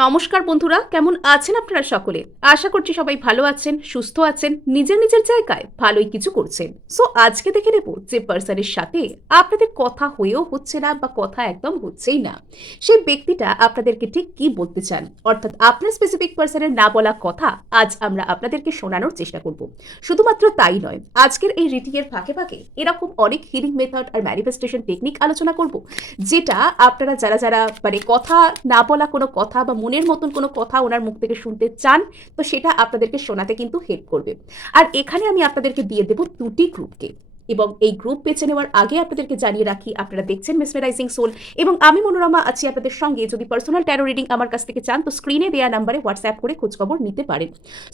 নমস্কার বন্ধুরা, কেমন আছেন আপনারা সকলে? আশা করছি সবাই ভালো আছেন, সুস্থ আছেন, নিজের নিজের জায়গায় ভালোই কিছু করছেন। সো আজকে দেখে নেব যে পার্সনের সাথে আপনাদের কথা হয়েও হচ্ছে না বা কথা একদম হচ্ছেই না, সেই ব্যক্তিটা আপনাদেরকে ঠিক কি বলতে চান, অর্থাৎ আপনার স্পেসিফিক পার্সনের না বলা কথা আজ আমরা আপনাদেরকে শোনানোর চেষ্টা করব। শুধুমাত্র তাই নয়, আজকের এই রিডিং এর ফাঁকে ফাঁকে এরকম অনেক হিলিং মেথড আর ম্যানিফেস্টেশন টেকনিক আলোচনা করব, যেটা আপনারা যারা যারা মানে কথা না বলা কোনো কথা বা মনের মতন কোনো কথা ওনার মুখ থেকে শুনতে চান, তো সেটা আপনাদেরকে শোনাতে কিন্তু হেল্প করবে। আর এখানে আমি আপনাদেরকে দিয়ে দেব দুটি গ্রুপকে, এবং এই গ্রুপ বেছে নেওয়ার আগে আপনাদেরকে জানিয়ে রাখি, আপনারা দেখছেন মেসমেরাইজিং সোল এবং আমি মনোরমা আছি আপনাদের সঙ্গে। যদি পার্সোনাল ট্যারো রিডিং আমার কাছ থেকে চান তো স্ক্রিনে দেওয়া নাম্বারে হোয়াটসঅ্যাপ করে খোঁজখবর নিতে পারেন।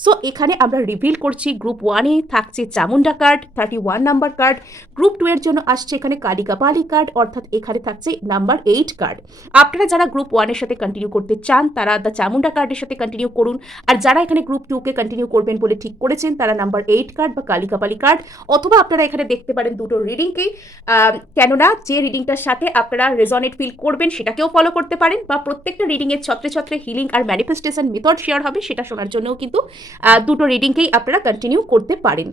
সো এখানে আমরা রিভিল করছি, গ্রুপ 1-এ থাকছে Chamunda card 31 number card, group 2 এর জন্য আসছে এখানে কালিকাপালি কার্ড, অর্থাৎ এখানে থাকছে নাম্বার 8 কার্ড। আপনারা যারা গ্রুপ 1 এর সাথে কন্টিনিউ করতে চান তারা দ্য চামুন্ডা কার্ডের সাথে কন্টিনিউ করুন, আর যারা এখানে গ্রুপ 2-কে কন্টিনিউ করবেন বলে ঠিক করেছেন তারা নাম্বার 8 কার্ড বা কালিকাপালি কার্ড, অথবা আপনারা এখানে দেখতে পারেন দুটো রিডিংকেই, কেননা যে রিডিংটার সাথে আপনারা রেজনেট ফিল করবেন সেটাকেও ফলো করতে পারেন, বা প্রত্যেকটা রিডিং এর ছত্রে ছত্রে হিলিং আর ম্যানিফেস্টেশন মেথড শেয়ার হবে, সেটা শোনার জন্যও কিন্তু দুটো রিডিংকেই আপনারা কন্টিনিউ করতে পারেন।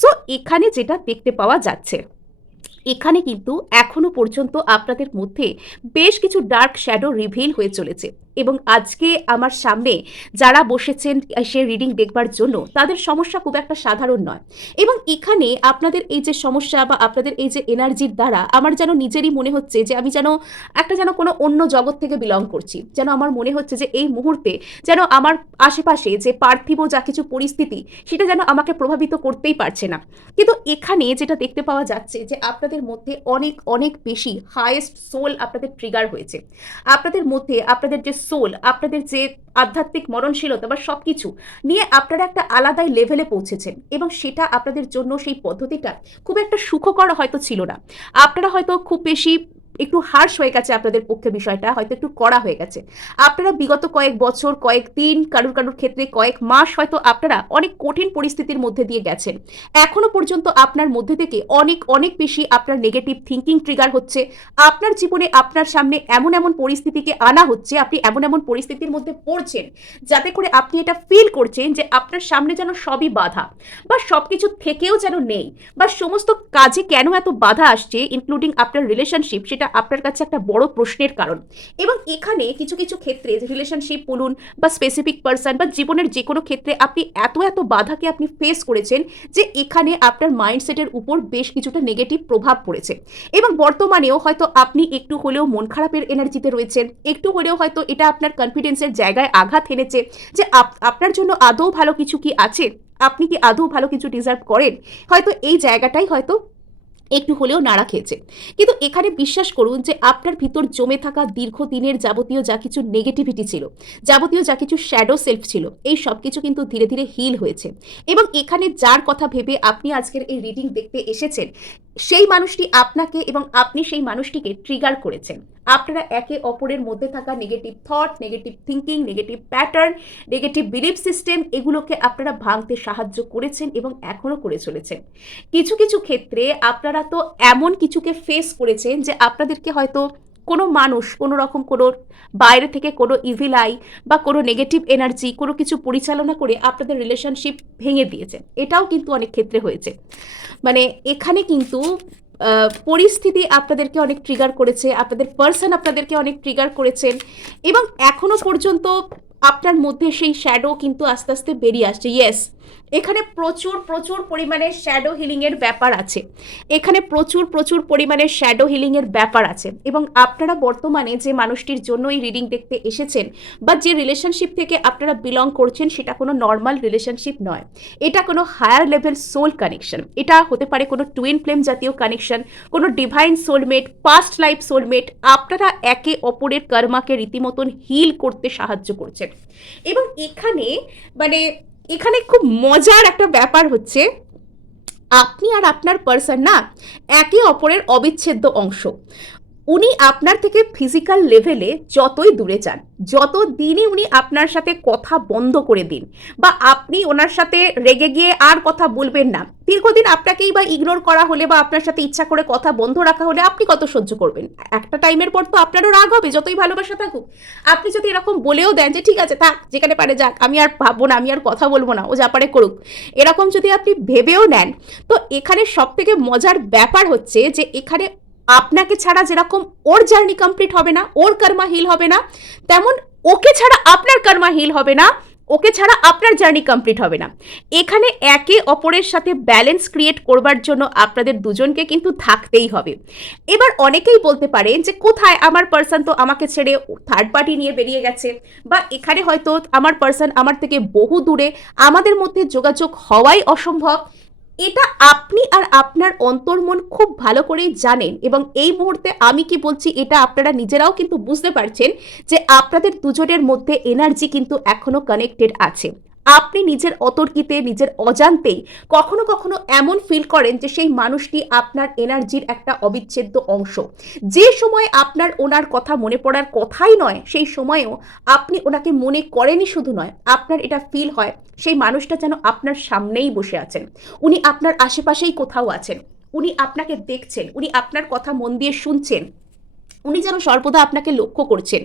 সো এখানে যেটা দেখতে পাওয়া যাচ্ছে, এখানে কিন্তু এখনো পর্যন্ত আপনাদের মধ্যে বেশ কিছু ডার্ক শ্যাডো রিভিল হয়ে চলেছে, এবং আজকে আমার সামনে যারা বসেছেন সে রিডিং দেখবার জন্য তাদের সমস্যা খুব একটা সাধারণ নয়। এবং এখানে আপনাদের এই যে সমস্যা বা আপনাদের এই যে এনার্জির দ্বারা আমার যেন নিজেরই মনে হচ্ছে যে আমি যেন কোনো অন্য জগৎ থেকে বিলং করছি, যেন আমার মনে হচ্ছে যে এই মুহূর্তে যেন আমার আশেপাশে যে পার্থিব যা কিছু পরিস্থিতি সেটা যেন আমাকে প্রভাবিত করতেই পারছে না। কিন্তু এখানে যেটা দেখতে পাওয়া যাচ্ছে যে আপনাদের মধ্যে অনেক অনেক বেশি হাইয়েস্ট সোল আপনাদের ট্রিগার হয়েছে। আপনাদের মধ্যে আপনাদের যে সোল, আপনাদের যে আধ্যাত্মিক মরণশীলতা বা সব কিছু নিয়ে আপনারা একটা আলাদাই লেভেলে পৌঁছেছেন, এবং সেটা আপনাদের জন্য সেই পদ্ধতিটা খুব একটা সুখকর হয়তো ছিল না। আপনারা হয়তো খুব বেশি একটু হার্শ হয়ে গেছে, আপনাদের পক্ষে বিষয়টা হয়তো একটু কড়া হয়ে গেছে। আপনারা বিগত কয়েক বছর, কয়েক দিন, কারুর কারুর ক্ষেত্রে কয়েক মাস হয়তো আপনারা অনেক কঠিন পরিস্থিতির মধ্যে দিয়ে গেছেন। এখনো পর্যন্ত আপনার মধ্যে থেকে অনেক অনেক বেশি আপনার নেগেটিভ থিঙ্কিং ট্রিগার হচ্ছে। আপনার জীবনে আপনার সামনে এমন এমন পরিস্থিতিকে আনা হচ্ছে, আপনি এমন এমন পরিস্থিতির মধ্যে পড়ছেন যাতে করে আপনি এটা ফিল করছেন যে আপনার সামনে যেন সবই বাধা, বা সব কিছু থেকেও যেন নেই, বা সমস্ত কাজে কেন এত বাধা আসছে ইনক্লুডিং আপনার রিলেশনশিপ, সেটা আপনার কাছে একটা বড় প্রশ্নের কারণ। এবং এখানে কিছু কিছু ক্ষেত্রে রিলেশনশিপ বলুন বা স্পেসিফিক পার্সন বা জীবনের যে কোনো ক্ষেত্রে আপনি এত এত বাধাকে আপনি ফেস করেছেন যে এখানে আপনার মাইন্ডসেটের উপর বেশ কিছুটা নেগেটিভ প্রভাব পড়েছে। এবং বর্তমানেও হয়তো আপনি একটু হলেও মন খারাপের এনার্জিতে রয়েছেন, একটু হলেও হয়তো এটা আপনার কনফিডেন্সের জায়গায় আঘাত এনেছে যে আপনার জন্য আদৌ ভালো কিছু কি আছে, আপনি কি আদৌ ভালো কিছু ডিজার্ভ করেন, হয়তো এই জায়গাটাই হয়তো একটু হলেও নাড়া খেয়েছে। কিন্তু এখানে বিশ্বাস করুন যে আপনার ভিতর জমে থাকা দীর্ঘদিনের যাবতীয় যা কিছু নেগেটিভিটি ছিল, যাবতীয় যা কিছু শ্যাডো সেলফ ছিল, এই সব কিছু কিন্তু ধীরে ধীরে হিল হয়েছে। এবং এখানে যার কথা ভেবে আপনি আজকের এই রিডিং দেখতে এসেছেন, সেই মানুষটি আপনাকে এবং আপনি সেই মানুষটিকে ট্রিগার করেছেন। আপনারা একে অপরের মধ্যে থাকা negative thought, negative thinking, negative pattern, negative belief system, এগুলোকে আপনারা ভাঙতে সাহায্য করেছেন এবং এখনও করে চলেছেন। কিছু কিছু ক্ষেত্রে আপনারা তো এমন কিছুকে ফেস করেছেন যে আপনাদেরকে হয়তো কোনো মানুষ কোনো রকম কোনো বাইরে থেকে কোনো ইভিল আই বা কোনো নেগেটিভ এনার্জি কোনো কিছু পরিচালনা করে আপনাদের রিলেশনশিপ ভেঙে দিয়েছে, এটাও কিন্তু অনেক ক্ষেত্রে হয়েছে। মানে এখানে কিন্তু পরিস্থিতি আপনাদেরকে অনেক ট্রিগার করেছে, আপনাদের পার্সন আপনাদেরকে অনেক ট্রিগার করেছেন, এবং এখনো পর্যন্ত আপনার মধ্যে সেই শ্যাডো কিন্তু আস্তে আস্তে বেরিয়ে আসছে। ইয়েস, এখানে প্রচুর প্রচুর পরিমাণে শ্যাডো হিলিংয়ের ব্যাপার আছে, এখানে প্রচুর প্রচুর পরিমাণে শ্যাডো হিলিংয়ের ব্যাপার আছে। এবং আপনারা বর্তমানে যে মানুষটির জন্য এই রিডিং দেখতে এসেছেন বা যে রিলেশনশিপ থেকে আপনারা বিলং করছেন, সেটা কোনো নর্মাল রিলেশনশিপ নয়, এটা কোনো হায়ার লেভেল সোল কানেকশন। এটা হতে পারে কোনো টুইন ফ্লেম জাতীয় কানেকশন, কোনো divine soulmate, past life soulmate. আপনারা একে অপরের কর্মাকে রীতিমতন হিল করতে সাহায্য করছেন। এবং এখানে খুব মজার একটা ব্যাপার হচ্ছে, আপনি আর আপনার পার্সন না একে অপরের অবিচ্ছেদ্য অংশ। উনি আপনার থেকে ফিজিক্যাল লেভেলে যতই দূরে যান, যত দিনই উনি আপনার সাথে কথা বন্ধ করে দিন, বা আপনি ওনার সাথে রেগে গিয়ে আর কথা বলবেন না, দীর্ঘদিন আপনাকেই বা ইগনোর করা হলে বা আপনার সাথে ইচ্ছা করে কথা বন্ধ রাখা হলে আপনি কত সহ্য করবেন? একটা টাইমের পর তো আপনারও রাগ হবে, যতই ভালোবাসা থাকুক। আপনি যদি এরকম বলেও দেন যে ঠিক আছে থাক, যেখানে পারে যাক, আমি আর ভাববো না, আমি আর কথা বলবো না, ও যা পারে করুক, এরকম যদি আপনি ভেবেও নেন, তো এখানে সব থেকে মজার ব্যাপার হচ্ছে যে এখানে আপনাকে ছাড়া যেরকম ওর জার্নি কমপ্লিট হবে না, ওর কর্মা হিল হবে না, তেমন ওকে ছাড়া আপনার কর্মা হিল হবে না, ওকে ছাড়া আপনার জার্নি কমপ্লিট হবে না। এখানে একে অপরের সাথে ব্যালেন্স ক্রিয়েট করবার জন্য আপনাদের দুজনকে কিন্তু থাকতেই হবে। এবার অনেকেই বলতে পারেন যে কোথায় আমার পার্সন তো আমাকে ছেড়ে থার্ড পার্টি নিয়ে বেরিয়ে গেছে, বা এখানে হয়তো আমার পার্সন আমার থেকে বহু দূরে, আমাদের মধ্যে যোগাযোগ হওয়াই অসম্ভব। এটা আপনি আর আপনার অন্তর্মন খুব ভালো করেই জানেন, এবং এই মুহূর্তে আমি কি বলছি এটা আপনারা নিজেরাও কিন্তু বুঝতে পারছেন যে আপনাদের দুজনের মধ্যে এনার্জি কিন্তু এখনো কানেক্টেড আছে। আপনি নিজের অতর্কিতে, নিজের অজান্তেই কখনো কখনো এমন ফিল করেন যে সেই মানুষটি আপনার এনার্জির একটা অবিচ্ছেদ্য অংশ। যে সময় আপনার ওনার কথা মনে পড়ার কথাই নয়, সেই সময়েও আপনি ওনাকে মনে করেনই, শুধু নয়, আপনার এটা ফিল হয় সেই মানুষটা যেন আপনার সামনেই বসে আছেন, উনি আপনার আশেপাশেই কোথাও আছেন, উনি আপনাকে দেখছেন, উনি আপনার কথা মন দিয়ে শুনছেন, উনি যেন সর্বদা আপনাকে লক্ষ্য করছেন।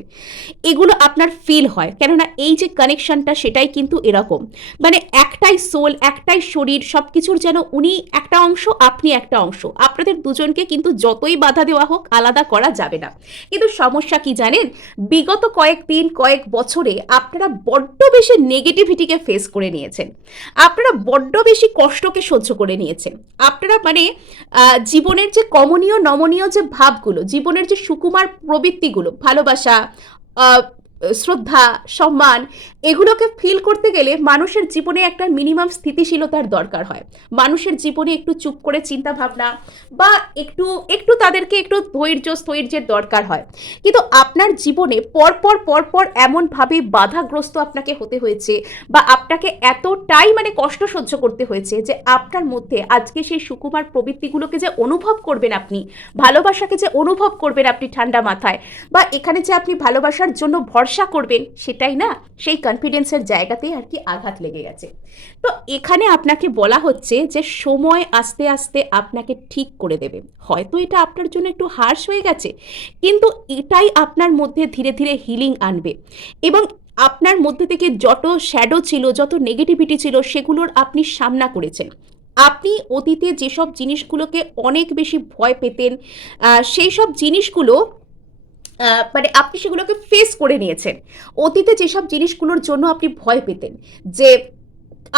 এগুলো আপনার ফিল হয়, কেননা এই যে কানেকশনটা সেটাই কিন্তু এরকম, মানে একটাই সোল, একটাই শরীর, সব কিছুর যেন উনি একটা অংশ, আপনি একটা অংশ। আপনাদের দুজনকে কিন্তু যতই বাধা দেওয়া হোক আলাদা করা যাবে না। কিন্তু সমস্যা কি জানেন, বিগত কয়েকদিন, কয়েক বছরে আপনারা বড্ড বেশি নেগেটিভিটিকে ফেস করে নিয়েছেন, আপনারা বড্ড বেশি কষ্টকে সহ্য করে নিয়েছেন। আপনারা মানে জীবনের যে কমনীয় নমনীয় যে ভাবগুলো, জীবনের যে সুকুমার প্রবৃত্তিগুলো, ভালোবাসা, শ্রদ্ধা, সম্মান, এগুলোকে ফিল করতে গেলে মানুষের জীবনে একটা মিনিমাম স্থিতিশীলতার দরকার হয়। মানুষের জীবনে একটু চুপ করে চিন্তা ভাবনা, বা একটু একটু তাদেরকে একটু স্থৈর্যের দরকার হয়। কিন্তু আপনার জীবনে পরপর পরপর এমনভাবে বাধাগ্রস্ত আপনাকে হতে হয়েছে, বা আপনাকে এতটাই মানে কষ্ট সহ্য করতে হয়েছে যে আপনার মধ্যে আজকে সেই সুকুমার প্রবৃত্তিগুলোকে যে অনুভব করবেন আপনি, ভালোবাসাকে যে অনুভব করবেন আপনি ঠান্ডা মাথায়, বা এখানে যে আপনি ভালোবাসার জন্য ভরসা করবেন, সেটাই না, সেই কনফিডেন্সের জায়গাতেই আর কি আঘাত লেগে গেছে। তো এখানে আপনাকে বলা হচ্ছে যে সময় আস্তে আস্তে আপনাকে ঠিক করে দেবে। হয়তো এটা আপনার জন্য একটু হার্শ হয়ে গেছে, কিন্তু এটাই আপনার মধ্যে ধীরে ধীরে হিলিং আনবে, এবং আপনার মধ্যে থেকে যত শ্যাডো ছিল, যত নেগেটিভিটি ছিল, সেগুলোর আপনি সামনা করেছেন। আপনি অতীতে যেসব জিনিসগুলোকে অনেক বেশি ভয় পেতেন, সেই সব জিনিসগুলো মানে আপনি সেগুলোকে ফেস করে নিয়েছেন। অতীতে যেসব জিনিসগুলোর জন্য আপনি ভয় পেতেন, যে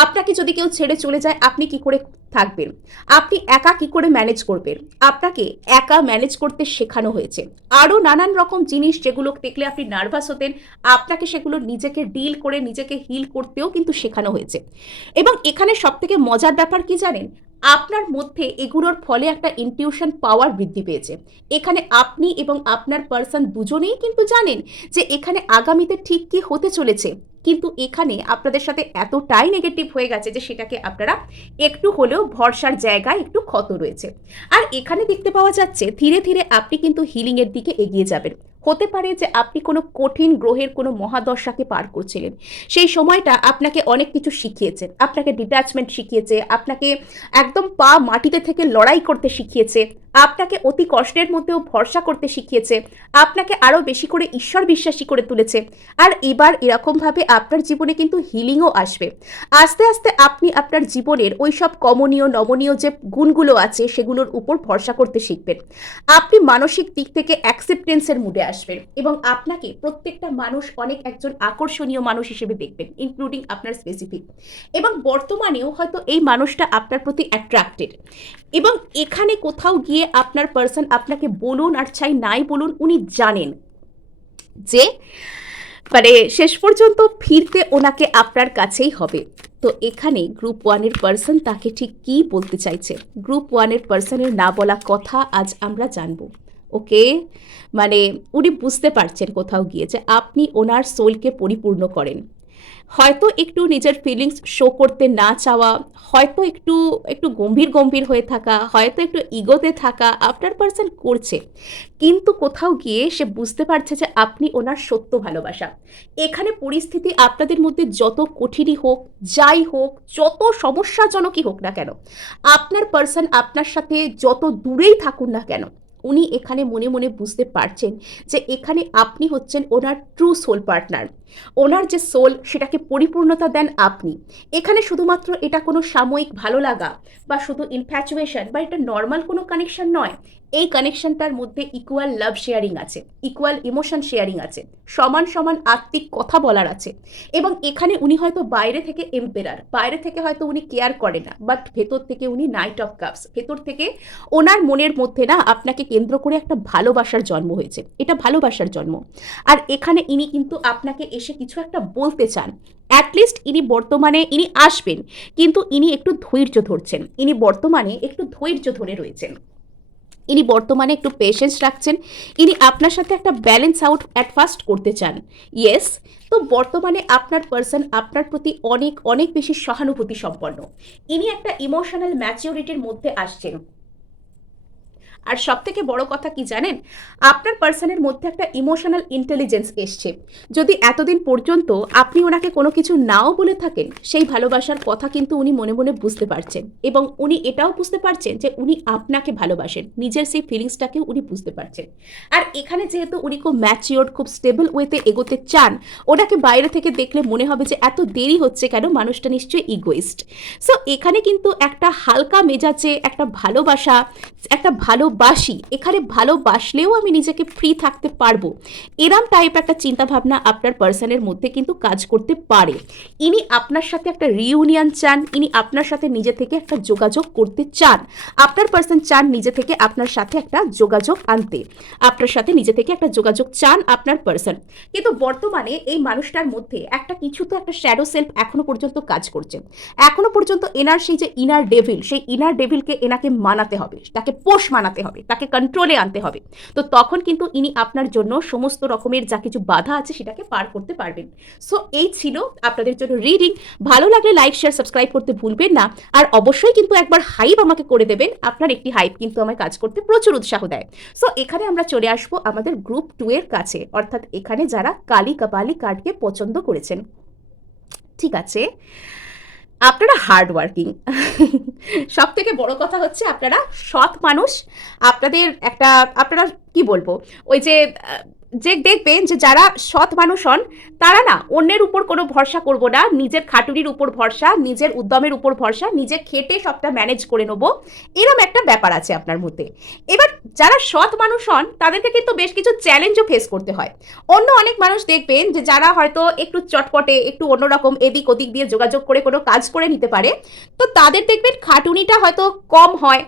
আপনাকে যদি কেউ ছেড়ে চলে যায় আপনি কি করে থাকবেন, আপনি একা কি করে ম্যানেজ করবেন, আপনাকে একা ম্যানেজ করতে শেখানো হয়েছে। আরও নানান রকম জিনিস যেগুলো দেখলে আপনি নার্ভাস হতেন, আপনাকে সেগুলো নিজেকে ডিল করে নিজেকে হিল করতেও কিন্তু শেখানো হয়েছে। এবং এখানে সবথেকে মজার ব্যাপার কি জানেন, আপনার মধ্যে এগুলোর ফলে একটা ইনটিউশন পাওয়ার বৃদ্ধি পেয়েছে। এখানে আপনি এবং আপনার পার্সন দুজনেই কিন্তু জানেন যে এখানে আগামীতে ঠিক কি হতে চলেছে, কিন্তু এখানে আপনাদের সাথে এতটাই নেগেটিভ হয়ে গেছে যে সেটাকে আপনারা একটু হলেও ভরসার জায়গায় একটু ক্ষত রয়েছে। আর এখানে দেখতে পাওয়া যাচ্ছে ধীরে ধীরে আপনি কিন্তু হিলিংয়ের দিকে এগিয়ে যাবেন। হতে পারে যে আপনি কোনো কঠিন গ্রহের কোনো মহাদশাকে পার করছিলেন, সেই সময়টা আপনাকে অনেক কিছু শিখিয়েছে, আপনাকে ডিট্যাচমেন্ট শিখিয়েছে, আপনাকে একদম পা মাটিতে থেকে লড়াই করতে শিখিয়েছে, আপনাকে অতি কষ্টের মধ্যেও ভরসা করতে শিখিয়েছে, আপনাকে আরও বেশি করে ঈশ্বর বিশ্বাসী করে তুলেছে। আর এবার এরকমভাবে আপনার জীবনে কিন্তু হিলিংও আসবে। আস্তে আস্তে আপনি আপনার জীবনের ওই সব কমনীয় নমনীয় যে গুণগুলো আছে সেগুলোর উপর ভরসা করতে শিখবেন। আপনি মানসিক দিক থেকে অ্যাকসেপ্টেন্সের মুডে আসবেন, এবং আপনাকে প্রত্যেকটা মানুষ অনেক একজন আকর্ষণীয় মানুষ হিসেবে দেখবেন, ইনক্লুডিং আপনার স্পেসিফিক। এবং বর্তমানেও হয়তো এই মানুষটা আপনার প্রতি অ্যাট্রাক্টেড, এবং এখানে কোথাও গিয়ে আপনার পার্সন আপনাকে বলুন আর চাই নাই বলুন, উনি জানেন যে মানে শেষ পর্যন্ত ফিরতে ওনাকে আপনার কাছেই হবে। তো এখানে গ্রুপ ওয়ানের পার্সন তাকে ঠিক কী বলতে চাইছে, গ্রুপ ওয়ানের পার্সনের না বলা কথা আজ আমরা জানবো। ওকে, মানে উনি বুঝতে পারছেন কোথাও গিয়ে যে আপনি ওনার সোলকে পরিপূর্ণ করেন, হয়তো একটু নিজের ফিলিংস শো করতে না চাওয়া, হয়তো একটু একটু গম্ভীর গম্ভীর হয়ে থাকা, হয়তো একটু ইগোতে থাকা আপনার পার্সন করছে, কিন্তু কোথাও গিয়ে সে বুঝতে পারছে যে আপনি ওনার সত্য ভালোবাসা। এখানে পরিস্থিতি আপনাদের মধ্যে যত কঠিনই হোক, যাই হোক, যত সমস্যাজনকই হোক না কেন, আপনার পার্সন আপনার সাথে যত দূরেই থাকুন না কেন, উনি এখানে মনে মনে বুঝতে পারছেন যে এখানে আপনি হচ্ছেন ওনার ট্রু সোল পার্টনার। ওনার যে সোল সেটাকে পরিপূর্ণতা দেন আপনি। এখানে শুধুমাত্র এটা কোনো সাময়িক ভালো লাগা বা শুধু ইনফ্যাচুয়েশন বা এটা নর্মাল কোনো কানেকশন নয়। এই কানেকশনটার মধ্যে ইকুয়াল লাভ শেয়ারিং আছে, ইকুয়াল ইমোশন শেয়ারিং আছে, সমান সমান আত্মিক কথা বলার আছে। এবং এখানে উনি হয়তো বাইরে থেকে এম্পেরার, বাইরে থেকে হয়তো উনি কেয়ার করে না, বাট ভেতর থেকে উনি নাইট অফ কাপস, ভেতর থেকে ওনার মনের মধ্যে না আপনাকে কেন্দ্র করে একটা ভালোবাসার জন্ম হয়েছে, এটা ভালোবাসার জন্ম। আর এখানে ইনি কিন্তু আপনাকে এসে কিছু একটা বলতে চান। অ্যাটলিস্ট ইনি বর্তমানে ইনি আসবেন, কিন্তু ইনি একটু ধৈর্য ধরছেন, ইনি বর্তমানে একটু ধৈর্য ধরে রয়েছেন, ইনি বর্তমানে একটু পেশেন্স রাখছেন, ইনি আপনার সাথে একটা ব্যালেন্স আউট অ্যাট ফার্স্ট করতে চান। ইয়েস, তো বর্তমানে আপনার পার্সন আপনার প্রতি অনেক অনেক বেশি সহানুভূতি সম্পন্ন। ইনি একটা ইমোশনাল ম্যাচিউরিটির মধ্যে আসছেন। আর সব থেকে বড় কথা কি জানেন, আপনার পার্সনের মধ্যে একটা ইমোশনাল ইন্টেলিজেন্স এসছে। যদি এতদিন পর্যন্ত আপনি ওনাকে কোনো কিছু নাও বলে থাকেন, সেই ভালোবাসার কথা কিন্তু উনি মনে মনে বুঝতে পারছেন, এবং উনি এটাও বুঝতে পারছেন যে উনি আপনাকে ভালোবাসেন, নিজের সেই ফিলিংসটাকেও উনি বুঝতে পারছেন। আর এখানে যেহেতু উনি খুব ম্যাচিওর, খুব স্টেবল ওয়েতে এগোতে চান, ওনাকে বাইরে থেকে দেখলে মনে হবে যে এত দেরি হচ্ছে কেন, মানুষটা নিশ্চয়ই ইগোইস্ট। সো এখানে কিন্তু একটা হালকা মেজাজে একটা ভালোবাসা, একটা ভালোবাসি, এখানে ভালোবাসলেও আমি নিজেকে ফ্রি থাকতে পারবো, এরম টাইপ একটা চিন্তাভাবনা আপনার পার্সনের মধ্যে কিন্তু কাজ করতে পারে। ইনি আপনার সাথে একটা রিইউনিয়ন চান, ইনি আপনার সাথে নিজে থেকে একটা যোগাযোগ করতে চান, আপনার পার্সন চান নিজে থেকে আপনার সাথে একটা যোগাযোগ আনতে, আপনার সাথে নিজে থেকে একটা যোগাযোগ চান আপনার পার্সন। কিন্তু বর্তমানে এই মানুষটার মধ্যে একটা কিছু তো একটা শ্যাডো সেলফ এখনো পর্যন্ত কাজ করছে। এখনো পর্যন্ত এনার সেই যে ইনার ডেভিল, সেই ইনার ডেভিলকে এনাকে মানাতে হবে, তাকে পোষ মানাতে হবে, তাকে কন্ট্রোলে আনতে হবে। তো তখন কিন্তু ইনি আপনার জন্য সমস্ত রকমের যা কিছু বাধা আছে সেটাকে পার করতে পারবেন। সো এই ছিল আপনাদের জন্য রিডিং। ভালো লাগলে লাইক, শেয়ার, সাবস্ক্রাইব করতে ভুলবেন না। আর অবশ্যই কিন্তু একবার হাইপ আমাকে করে দেবেন, আপনার একটি হাইপ কিন্তু আমায় কাজ করতে প্রচুর উৎসাহ দেয়। সো এখানে আমরা চলে আসবো আমাদের গ্রুপ 2 এর কাছে, অর্থাৎ এখানে যারা কালী কাপালি কার্ডকে পছন্দ করেছেন। ঠিক আছে, আপনারা হার্ড ওয়ার্কিং, সব থেকে বড় কথা হচ্ছে আপনারা সৎ মানুষ। আপনাদের একটা, আপনারা কি বলবো, ওই যে যে দেখবেন যে যারা সৎ মানুষ হন তারা না অন্যের উপর কোনো ভরসা করব না, নিজের খাটুরির উপর ভরসা, নিজের উদ্যমের উপর ভরসা, নিজে খেটে সবটা ম্যানেজ করে নেবো, এরম একটা ব্যাপার আছে আপনার মধ্যে। এবার যারা সৎ মানুষ হন তাদেরকে কিন্তু বেশ কিছু চ্যালেঞ্জও ফেস করতে হয়। অন্য অনেক মানুষ দেখবেন যে যারা হয়তো একটু চটপটে, একটু অন্যরকম এদিক ওদিক দিয়ে যোগাযোগ করে কোনো কাজ করে নিতে পারে, তো তাদের দেখবেন খাটুনিটা হয়তো কম হয়,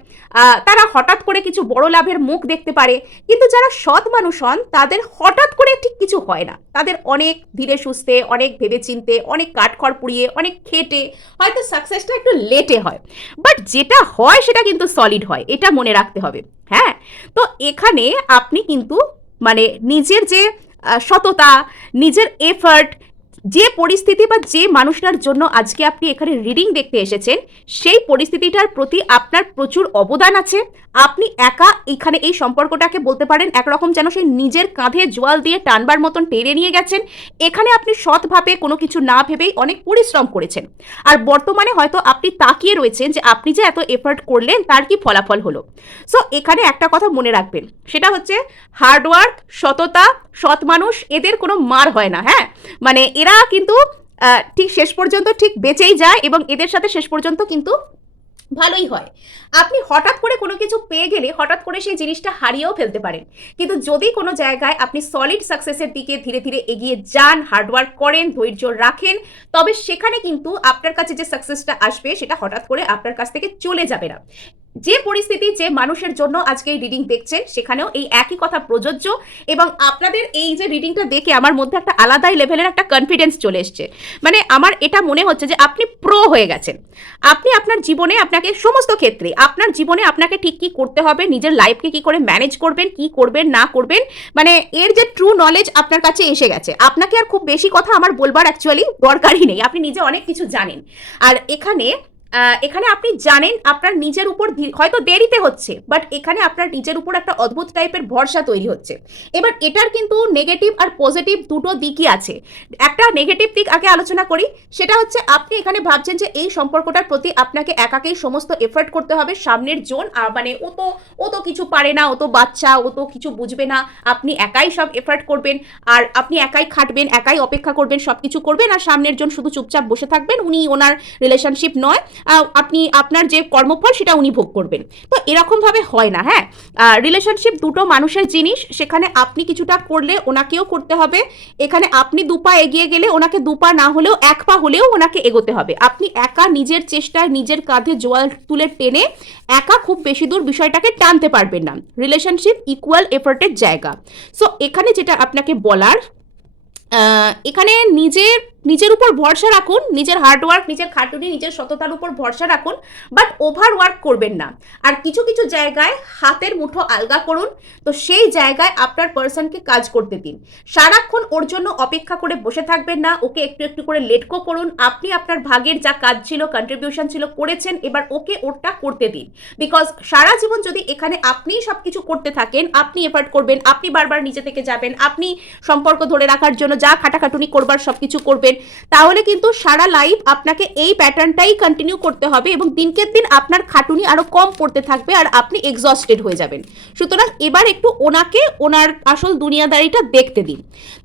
তারা হঠাৎ করে কিছু বড় লাভের মুখ দেখতে পারে। কিন্তু যারা সৎ মানুষ হন তাদের হঠাৎ করে ঠিক কিছু হয় না, তাদের অনেক ধীরে সুস্থে, অনেক ভেবেচিন্তে, অনেক কাঠখড় পুড়িয়ে, অনেক খেটে হয়তো সাকসেসটা একটু লেটে হয়, বাট যেটা হয় সেটা কিন্তু সলিড হয়, এটা মনে রাখতে হবে। হ্যাঁ, তো এখানে আপনি কিন্তু মানে নিজের যে সততা, নিজের এফার্ট, যে পরিস্থিতি বা যে মানুষটার জন্য আজকে আপনি এখানে রিডিং দেখতে এসেছেন, সেই পরিস্থিতিটার প্রতি আপনার প্রচুর অবদান আছে। আপনি একা এখানে এই সম্পর্কটাকে বলতে পারেন একরকম যেন সেই নিজের কাঁধে জোয়াল দিয়ে টানবার মতন টেনে নিয়ে গেছেন। এখানে আপনি সৎভাবে কোনো কিছু না ভেবেই অনেক পরিশ্রম করেছেন, আর বর্তমানে হয়তো আপনি তাকিয়ে রয়েছেন যে আপনি যে এত এফার্ট করলেন তার কি ফলাফল হলো। সো এখানে একটা কথা মনে রাখবেন, সেটা হচ্ছে হার্ডওয়ার্ক, সততা, সৎ মানুষ, এদের কোনো মার হয় না। হ্যাঁ, মানে এরা কিন্তু ঠিক শেষ পর্যন্ত ঠিক বেঁচেই যায়, এবং এদের সাথে শেষ পর্যন্ত কিন্তু ভালোই হয়। আপনি হঠাৎ করে কোনো কিছু পেয়ে গেলে হঠাৎ করে সেই জিনিসটা হারিয়েও ফেলতে পারেন, কিন্তু যদি কোনো জায়গায় আপনি সলিড সাকসেসের দিকে ধীরে ধীরে এগিয়ে যান, হার্ডওয়ার্ক করেন, ধৈর্য রাখেন, তবে সেখানে কিন্তু আপনার কাছে যে সাকসেসটা আসবে সেটা হঠাৎ করে আপনার কাছ থেকে চলে যাবে না। যে পরিস্থিতি যে মানুষের জন্য আজকে এই রিডিং দেখছেন সেখানেও এই একই কথা প্রযোজ্য। এবং আপনাদের এই যে রিডিংটা দেখে আমার মধ্যে একটা আলাদাই লেভেলের একটা কনফিডেন্স চলে এসছে। মানে আমার এটা মনে হচ্ছে যে আপনি প্রো হয়ে গেছেন। আপনি আপনার জীবনে আপনাকে সমস্ত ক্ষেত্রে আপনার জীবনে আপনাকে ঠিক কি করতে হবে, নিজের লাইফকে কি করে ম্যানেজ করবেন, কি করবেন না করবেন, মানে এর যে ট্রু নলেজ আপনার কাছে এসে গেছে। আপনাকে আর খুব বেশি কথা আমার বলবার অ্যাকচুয়ালি দরকারই নেই, আপনি নিজে অনেক কিছু জানেন। আর এখানে আপনি জানেন আপনার নিজের উপর হয়তো দেরিতে হচ্ছে, বাট এখানে আপনার নিজের উপর একটা অদ্ভুত টাইপের ভরসা তৈরি হচ্ছে। এবার এটার কিন্তু নেগেটিভ আর পজিটিভ দুটো দিকই আছে। একটা নেগেটিভ দিক আগে আলোচনা করি, সেটা হচ্ছে আপনি এখানে ভাবছেন যে এই সম্পর্কটার প্রতি আপনাকে একাকেই সমস্ত এফর্ট করতে হবে। সামনের জন মানে ও তো কিছু পারে না, ও তো বাচ্চা, ও তো কিছু বুঝবে না, আপনি একাই সব এফর্ট করবেন, আর আপনি একাই খাটবেন, একাই অপেক্ষা করবেন, সব কিছু করবেন, আর সামনের জন শুধু চুপচাপ বসে থাকবেন, উনি ওনার রিলেশনশিপ নয়, আপনি আপনার যে কর্মফল সেটা উনি ভোগ করবেন। তো এরকমভাবে হয় না। হ্যাঁ, রিলেশনশিপ দুটো মানুষের জিনিস, সেখানে আপনি কিছুটা করলে ওনাকেও করতে হবে। এখানে আপনি দুপা এগিয়ে গেলে ওনাকে দুপা না হলেও এক পা হলেও ওনাকে এগোতে হবে। আপনি একা নিজের চেষ্টায় নিজের কাঁধে জোয়াল তুলে টেনে একা খুব বেশি দূর বিষয়টাকে টানতে পারবেন না। রিলেশনশিপ ইকুয়াল এফর্টের জায়গা। সো এখানে যেটা আপনাকে বলার, এখানে নিজের উপর ভরসা রাখুন, নিজের হার্ডওয়ার্ক, নিজের খাটুনি, নিজের সততার উপর ভরসা রাখুন, বাট ওভার ওয়ার্ক করবেন না। আর কিছু কিছু জায়গায় হাতের মুঠো আলগা করুন। তো সেই জায়গায় আপনার পার্সনকে কাজ করতে দিন। সারাক্ষণ ওর জন্য অপেক্ষা করে বসে থাকবেন না, ওকে একটু একটু করে লেটকো করুন। আপনি আপনার ভাগের যা কাজ ছিল, কন্ট্রিবিউশন ছিল, করেছেন, এবার ওকে ওরটা করতে দিন। বিকজ সারা জীবন যদি এখানে আপনিই সব কিছু করতে থাকেন, আপনি এফার্ট করবেন, আপনি বারবার নিচে থেকে যাবেন, আপনি সম্পর্ক ধরে রাখার জন্য যা খাটাখাটুনি করবার সব কিছু করবেন, তাহলে কিন্তু সারা লাইফ আপনাকে এই প্যাটার্নটাই কন্টিনিউ করতে হবে এবং দিনকে দিন আপনার খাটুনি আরো কম পড়তে থাকবে আর আপনি এক্সস্টেড হয়ে যাবেন। সুতরাং এবার একটু ওনাকে ওনার আসল দুনিয়াদারিটা দেখতে দিন।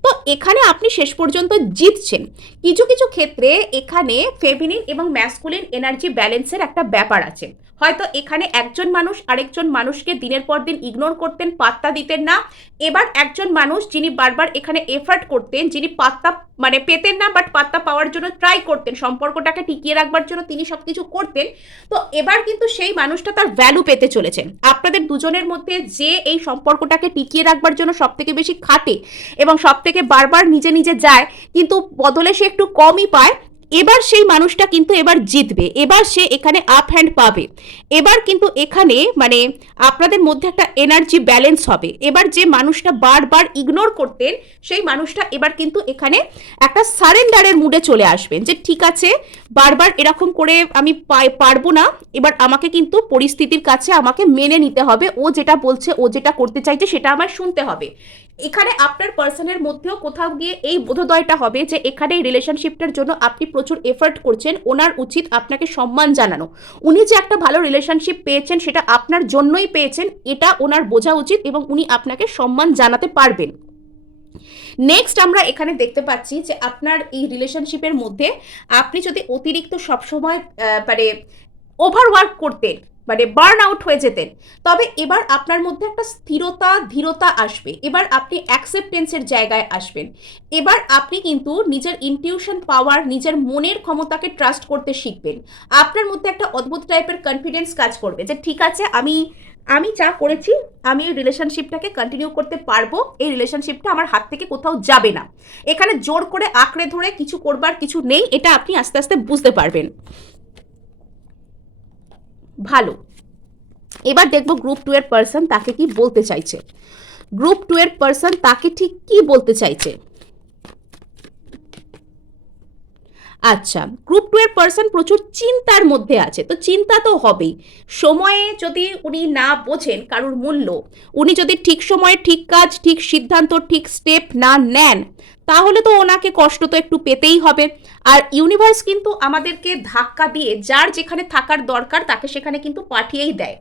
তো এখানে আপনি শেষ পর্যন্ত জিতছেন। কিছু কিছু ক্ষেত্রে এখানে ফেমিনিন এবং ম্যাসকুলিন এনার্জি ব্যালেন্সের একটা ব্যাপার আছে। হয়তো এখানে একজন মানুষ আরেকজন মানুষকে দিনের পর দিন ইগনোর করতেন, পাত্তা দিতেন না। এবার একজন মানুষ যিনি বারবার এখানে এফার্ট করতেন, যিনি পাত্তা মানে পেতেন না, বাট পাত্তা পাওয়ার জন্য ট্রাই করতেন, সম্পর্কটাকে টিকিয়ে রাখবার জন্য তিনি সবকিছু করতেন। তো এবার কিন্তু সেই মানুষটা তার ভ্যালু পেতে চলেছেন। আপনাদের দুজনের মধ্যে যে এই সম্পর্কটাকে টিকিয়ে রাখবার জন্য সব থেকে বেশি খাটে এবং সব থেকে বারবার নিজে নিজে যায়, কিন্তু বদলে সে একটু কমই পায়, এবার সেই মানুষটা কিন্তু এবার জিতবে। এবার সে এখানে আপ হ্যান্ড পাবে। এবার কিন্তু এখানে মানে আপনাদের মধ্যে একটা এনার্জি ব্যালেন্স হবে। এবার যে মানুষটা বারবার ইগনোর করতেন, সেই মানুষটা এবার কিন্তু এখানে একটা সারেন্ডারের মুডে চলে আসবেন, যে ঠিক আছে বারবার এরকম করে আমি পারবো না, এবার আমাকে কিন্তু পরিস্থিতির কাছে আমাকে মেনে নিতে হবে, ও যেটা বলছে, ও যেটা করতে চাইছে সেটা আমার শুনতে হবে। এখানে আপনার পার্সনের মধ্যেও কোথাও গিয়ে এই বোধোদয়টা হবে যে এখানে এই রিলেশনশিপটার জন্য আপনি প্রচুর এফর্ট করছেন, ওনার উচিত আপনাকে সম্মান জানানো। উনি যে একটা ভালো রিলেশনশিপ পেয়েছেন সেটা আপনার জন্যই পেয়েছেন, এটা ওনার বোঝা উচিত এবং উনি আপনাকে সম্মান জানাতে পারবেন। নেক্সট আমরা এখানে দেখতে পাচ্ছি যে আপনার এই রিলেশনশিপের মধ্যে আপনি যদি অতিরিক্ত সবসময় মানে ওভারওয়ার্ক করতেন, মানে বার্ন আউট হয়ে যেতেন, তবে এবার আপনার মধ্যে একটা স্থিরতা ধীরতা আসবে। এবার আপনি অ্যাকসেপ্টেন্সের জায়গায় আসবেন। এবার আপনি কিন্তু নিজের ইনটিউশন পাওয়ার, নিজের মনের ক্ষমতাকে ট্রাস্ট করতে শিখবেন। আপনার মধ্যে একটা অদ্ভুত টাইপের কনফিডেন্স কাজ করবে যে ঠিক আছে, আমি যা করেছি, আমি এই রিলেশনশিপটাকে কন্টিনিউ করতে পারবো, এই রিলেশনশিপটা আমার হাত থেকে কোথাও যাবে না। এখানে জোর করে আঁকড়ে ধরে কিছু করবার কিছু নেই, এটা আপনি আস্তে আস্তে বুঝতে পারবেন। ভালো। এবার দেখবো গ্রুপ 2 এর পার্সন তাকে কি বলতে চাইছে। গ্রুপ 2 এর পার্সন তাকে ঠিক কি বলতে চাইছে। আচ্ছা, গ্রুপ 2 এর পার্সন প্রচুর চিন্তার মধ্যে আছে। তো চিন্তা তো হবেই। সময়ে যদি উনি না বোঝেন কারোর মূল্য, উনি যদি ঠিক সময়ে ঠিক কাজ, ঠিক সিদ্ধান্ত, ঠিক স্টেপ না নেন, তাহলে তো ওনাকে কষ্ট তো একটু পেতেই হবে। আর ইউনিভার্স কিন্তু আমাদেরকে ধাক্কা দিয়ে যার যেখানে থাকার দরকার তাকে সেখানে কিন্তু পাঠিয়েই দেয়।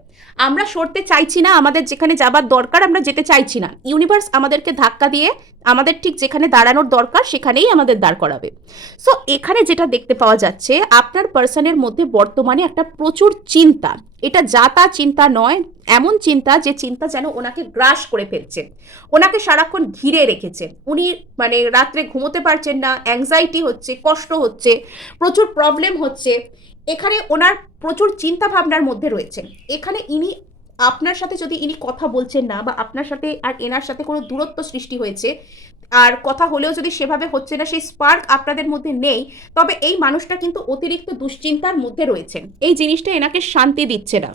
আমরা সরতে চাইছি না, আমাদের যেখানে যাবার দরকার আমরা যেতে চাইছি না, ইউনিভার্স আমাদেরকে ধাক্কা দিয়ে আমাদের ঠিক যেখানে দাঁড়ানোর দরকার সেখানেই আমাদের দাঁড় করাবে। সো এখানে যেটা দেখতে পাওয়া যাচ্ছে, আপনার পার্সনের মধ্যে বর্তমানে একটা প্রচুর চিন্তা। এটা যা তা চিন্তা নয়, এমন চিন্তা যে চিন্তা যেন ওনাকে গ্রাস করে ফেলছে, ওনাকে সারাক্ষণ ঘিরে রেখেছে। উনি মানে রাত্রে ঘুমোতে পারছেন না, অ্যাংজাইটি হচ্ছে, কষ্ট হচ্ছে, প্রচুর প্রবলেম হচ্ছে। এখানে ওনার প্রচুর চিন্তা ভাবনার মধ্যে রয়েছেন। এখানে ইনি আপনার সাথে যদি ইনি কথা বলছেন না, বা আপনার সাথে আর এনার সাথে কোনো দূরত্ব সৃষ্টি হয়েছে, আর কথা হলেও যদি সেভাবে হচ্ছে না, সেই স্পার্ক আপনাদের মধ্যে নেই, তবে এই মানুষটা কিন্তু অতিরিক্ত দুশ্চিন্তার মধ্যে রয়েছেন। এই জিনিসটা এনাকে শান্তি দিচ্ছে না।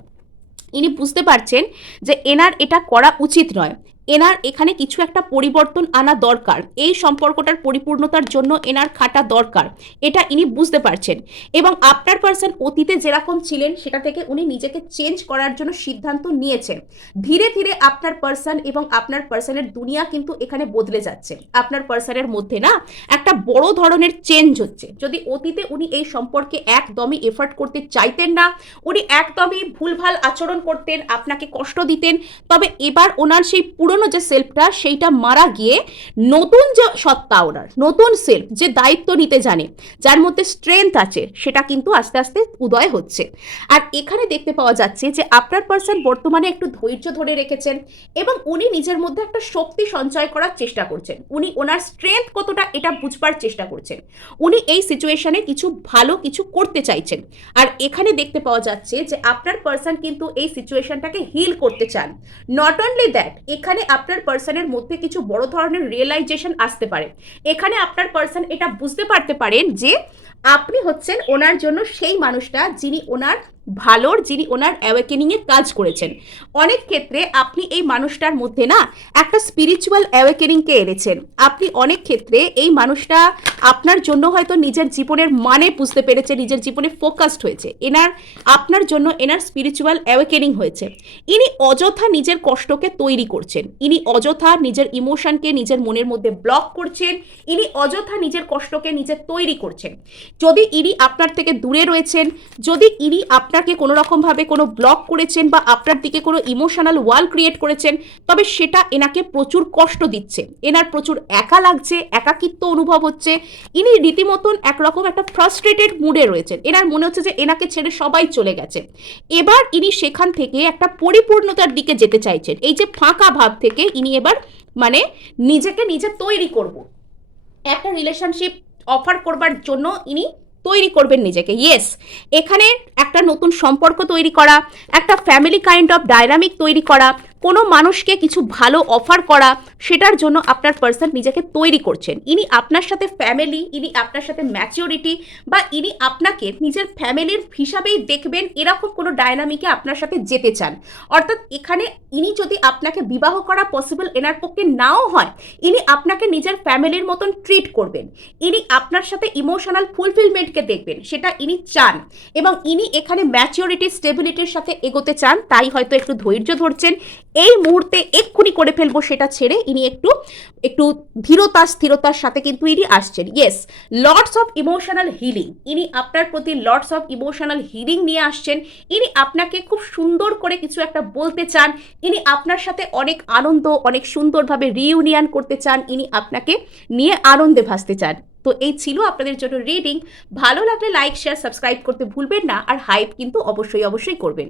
ইনি বুঝতে পারছেন যে এনার এটা করা উচিত নয়, এনার এখানে কিছু একটা পরিবর্তন আনা দরকার, এই সম্পর্কটার পরিপূর্ণতার জন্য এনার খাটা দরকার, এটা ইনি বুঝতে পারছেন। এবং আপনার পার্সন অতীতে যেরকম ছিলেন সেটা থেকে উনি নিজেকে চেঞ্জ করার জন্য সিদ্ধান্ত নিয়েছেন। ধীরে ধীরে আপনার পার্সন এবং আপনার পার্সনের দুনিয়া কিন্তু এখানে বদলে যাচ্ছে। আপনার পার্সনের মধ্যে না একটা বড় ধরনের চেঞ্জ হচ্ছে। যদি অতীতে উনি এই সম্পর্কে একদমই এফর্ট করতে চাইতেন না, উনি একদমই ভুলভাল আচরণ করতেন, আপনাকে কষ্ট দিতেন, তবে এবার ওনার সেই পুরনো যে সেলফটা সেইটা মারা গিয়ে নতুন যে সত্তা, ওনার নতুন সেলফ যে দায়িত্ব নিতে জানে, যার মধ্যে স্ট্রেংথ আছে, সেটা কিন্তু আস্তে আস্তে উদয় হচ্ছে। আর এখানে দেখতে পাওয়া যাচ্ছে যে আপনার পার্সন বর্তমানে একটু ধৈর্য ধরে রেখেছেন এবং উনি নিজের মধ্যে একটা শক্তি সঞ্চয় করার চেষ্টা করছেন। উনি ওনার স্ট্রেংথ কতটা এটা বুঝবার চেষ্টা করছেন। উনি এই সিচুয়েশনে কিছু ভালো কিছু করতে চাইছেন। আর এখানে দেখতে পাওয়া যাচ্ছে যে আপনার পার্সন কিন্তু এই সিচুয়েশনটাকে হিল করতে চান। নট অনলি দ্যাট, এখানে আপনার পার্সনের মধ্যে কিছু বড় ধরনের রিয়েলাইজেশন আসতে পারে। এখানে আপনার পার্সন এটা বুঝতে পারতে পারেন যে আপনি হচ্ছেন ওনার জন্য সেই মানুষটা যিনি ওনার ভালোর, যিনি ওনার অ্যাওয়েকেনিংয়ে কাজ করেছেন। অনেক ক্ষেত্রে আপনি এই মানুষটার মধ্যে না একটা স্পিরিচুয়াল অ্যাওয়েকেনিংকে এনেছেন। আপনি অনেক ক্ষেত্রে এই মানুষটা আপনার জন্য হয়তো নিজের জীবনের মানে বুঝতে পেরেছে, নিজের জীবনে ফোকাসড হয়েছে, আপনার জন্য এনার স্পিরিচুয়াল অ্যাওয়েকেনিং হয়েছে। ইনি অযথা নিজের কষ্টকে তৈরি করছেন, ইনি অযথা নিজের ইমোশনকে নিজের মনের মধ্যে ব্লক করছেন, ইনি অযথা নিজের কষ্টকে নিজের তৈরি করছেন। যদি ইনি আপনার থেকে দূরে রয়েছেন, যদি ইনি আপনাকে কোনো রকমভাবে কোনো ব্লক করেছেন বা আপনার দিকে কোনো ইমোশনাল ওয়াল ক্রিয়েট করেছেন, তবে সেটা এনাকে প্রচুর কষ্ট দিচ্ছে, এনার প্রচুর একা লাগছে, একাকিত্ব অনুভব হচ্ছে। ইনি রীতিমতন একরকম একটা ফ্রাস্ট্রেটেড মুডে রয়েছেন। এনার মনে হচ্ছে যে এনাকে ছেড়ে সবাই চলে গেছে। এবার ইনি সেখান থেকে একটা পরিপূর্ণতার দিকে যেতে চাইছেন। এই যে ফাঁকা ভাব থেকে ইনি এবার মানে নিজেকে নিজে তৈরি করব, একটা রিলেশনশিপ অফার করবার জন্য ইনি তৈরি করবেন নিজেকে। ইয়েস, এখানে একটা নতুন সম্পর্ক তৈরি করা, একটা ফ্যামিলি কাইন্ড অফ ডাইনামিক তৈরি করা, কোনো মানুষকে কিছু ভালো অফার করা, সেটার জন্য আপনার পার্সন নিজেকে তৈরি করছেন। ইনি আপনার সাথে ফ্যামিলি, ইনি আপনার সাথে ম্যাচিওরিটি, বা ইনি আপনাকে নিজের ফ্যামিলির হিসাবেই দেখবেন, এরকম কোনো ডায়নামিকে আপনার সাথে যেতে চান। অর্থাৎ এখানে ইনি যদি আপনাকে বিবাহ করা পসিবল এনার পক্ষে নাও হয়, ইনি আপনাকে নিজের ফ্যামিলির মতন ট্রিট করবেন, ইনি আপনার সাথে ইমোশনাল ফুলফিলমেন্টকে দেখবেন, সেটা ইনি চান। এবং ইনি এখানে ম্যাচিওরিটি, স্টেবিলিটির সাথে এগোতে চান, তাই হয়তো একটু ধৈর্য ধরছেন। এই মুহূর্তে এক্ষুনি করে ফেলবো সেটা ছেড়ে ইনি একটু একটু ধীরতা স্থিরতার সাথে কিন্তু ইনি আসছেন। Yes, lots of emotional healing, ইনি আপনার প্রতি লটস অফ ইমোশনাল হিলিং নিয়ে আসছেন। ইনি আপনাকে খুব সুন্দর করে কিছু একটা বলতে চান, ইনি আপনার সাথে অনেক আনন্দ, অনেক সুন্দরভাবে রিইউনিয়ন করতে চান, ইনি আপনাকে নিয়ে আনন্দে ভাসতে চান। তো এই ছিল আপনাদের জন্য রিডিং। ভালো লাগলে লাইক, শেয়ার, সাবস্ক্রাইব করতে ভুলবেন না, আর হাইপ কিন্তু অবশ্যই করবেন।